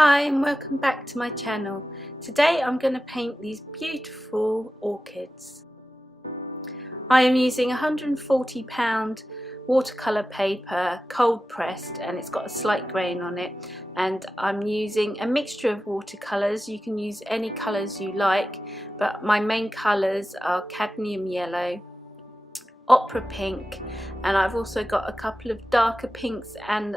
Hi and welcome back to my channel. Today I'm going to paint these beautiful orchids. I am using £140 watercolour paper, cold pressed, and it's got a slight grain on it, and I'm using a mixture of watercolours. You can use any colours you like, but my main colours are cadmium yellow, opera pink, and I've also got a couple of darker pinks and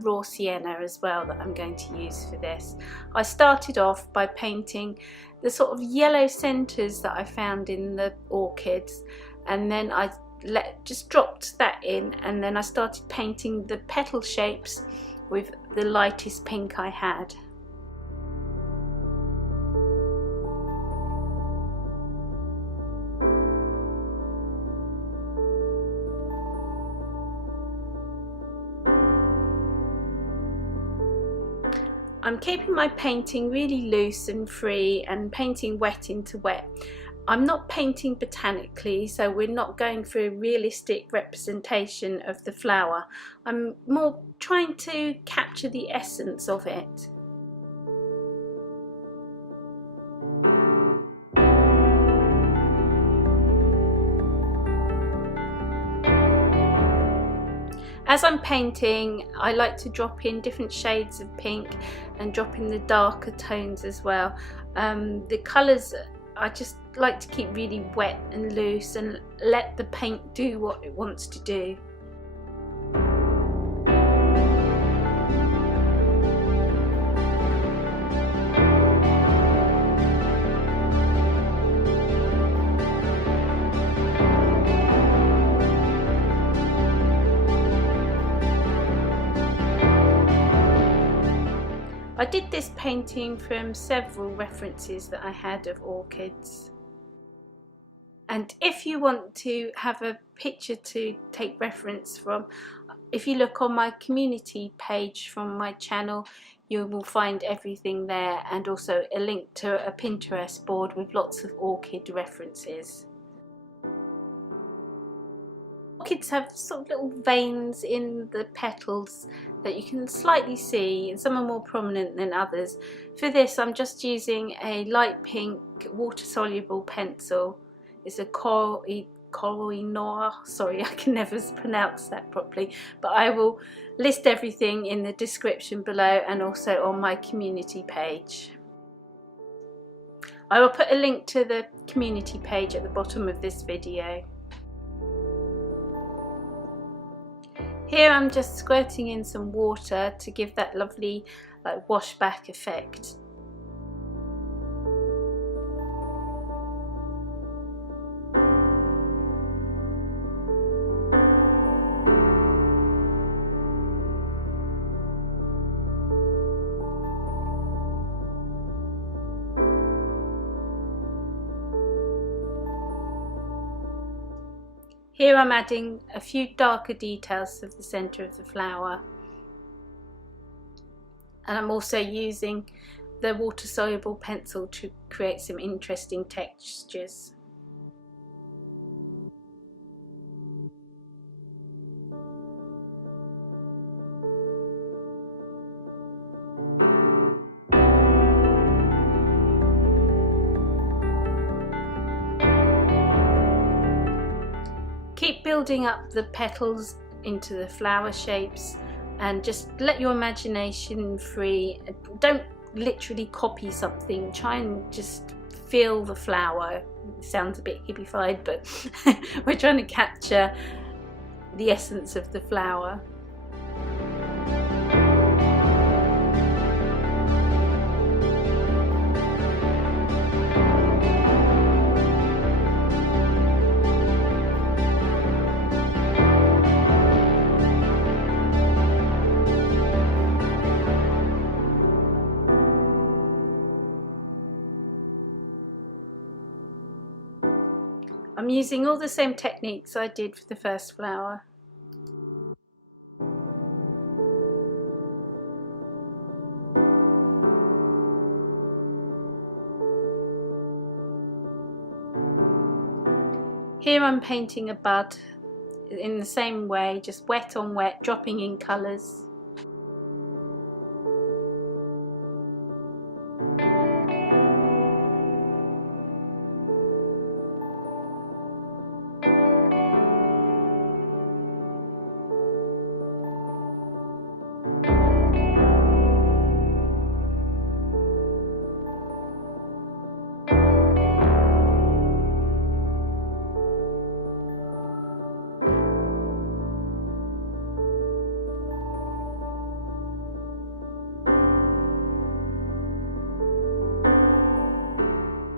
raw sienna as well that I'm going to use for this. I started off by painting the sort of yellow centres that I found in the orchids, and then I just dropped that in, and then I started painting the petal shapes with the lightest pink I had. I'm keeping my painting really loose and free and painting wet into wet. I'm not painting botanically, so we're not going for a realistic representation of the flower. I'm more trying to capture the essence of it. As I'm painting, I like to drop in different shades of pink and drop in the darker tones as well. The colours I just like to keep really wet and loose and let the paint do what it wants to do. I did this painting from several references that I had of orchids. And if you want to have a picture to take reference from, if you look on my community page from my channel, you will find everything there, and also a link to a Pinterest board with lots of orchid references. Orchids have sort of little veins in the petals that you can slightly see, and some are more prominent than others. For this I'm just using a light pink water soluble pencil. It's a coral noir, sorry I can never pronounce that properly, but I will list everything in the description below and also on my community page. I will put a link to the community page at the bottom of this video. Here I'm just squirting in some water to give that lovely washback effect. Here I'm adding a few darker details to the centre of the flower, and I'm also using the water soluble pencil to create some interesting textures. Keep building up the petals into the flower shapes and just let your imagination free. Don't literally copy something, try and just feel the flower. It sounds a bit hippified, but we're trying to capture the essence of the flower. I'm using all the same techniques I did for the first flower. Here I'm painting a bud in the same way, just wet on wet, dropping in colours.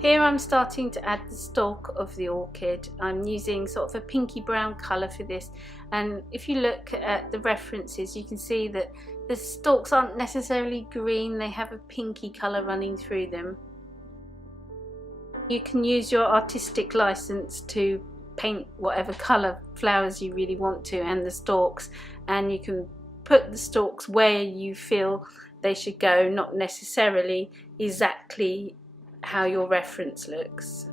Here I'm starting to add the stalk of the orchid. I'm using sort of a pinky brown colour for this, and if you look at the references you can see that the stalks aren't necessarily green, they have a pinky colour running through them. You can use your artistic license to paint whatever colour flowers you really want to, and the stalks, and you can put the stalks where you feel they should go, not necessarily exactly how your reference looks.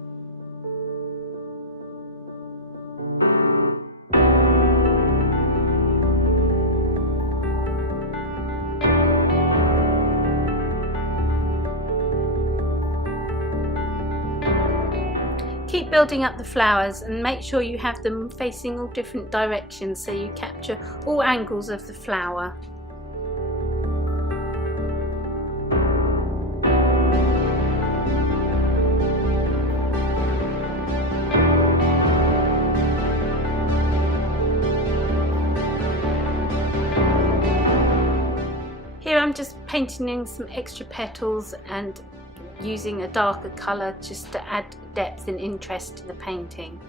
Keep building up the flowers and make sure you have them facing all different directions so you capture all angles of the flower. Here I'm just painting in some extra petals and using a darker colour just to add depth and interest to the painting.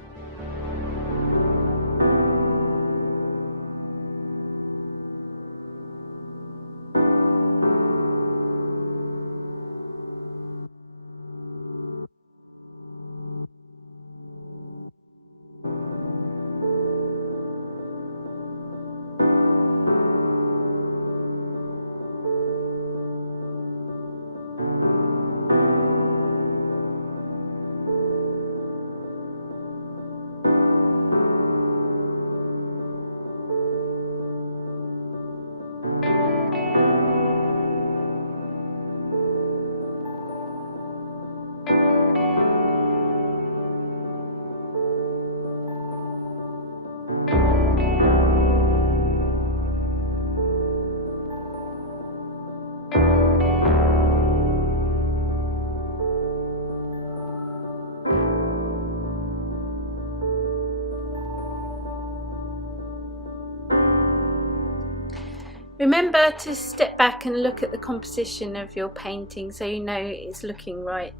Remember to step back and look at the composition of your painting so you know it's looking right.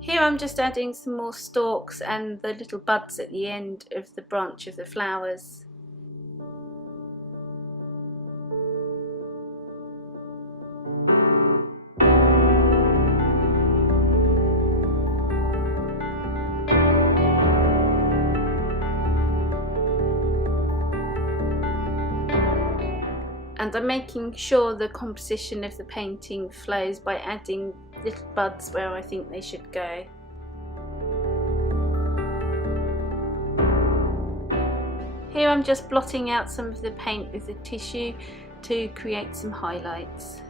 Here I'm just adding some more stalks and the little buds at the end of the branch of the flowers. And I'm making sure the composition of the painting flows by adding little buds where I think they should go. Here I'm just blotting out some of the paint with the tissue to create some highlights.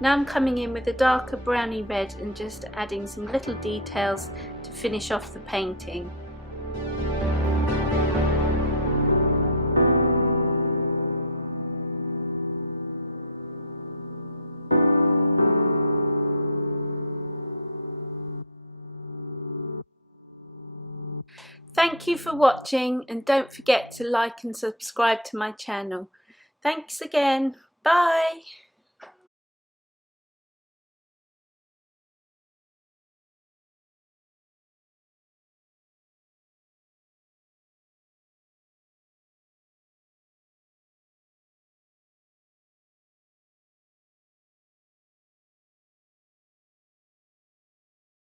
Now I'm coming in with a darker browny red and just adding some little details to finish off the painting. Thank you for watching, and don't forget to like and subscribe to my channel. Thanks again. Bye.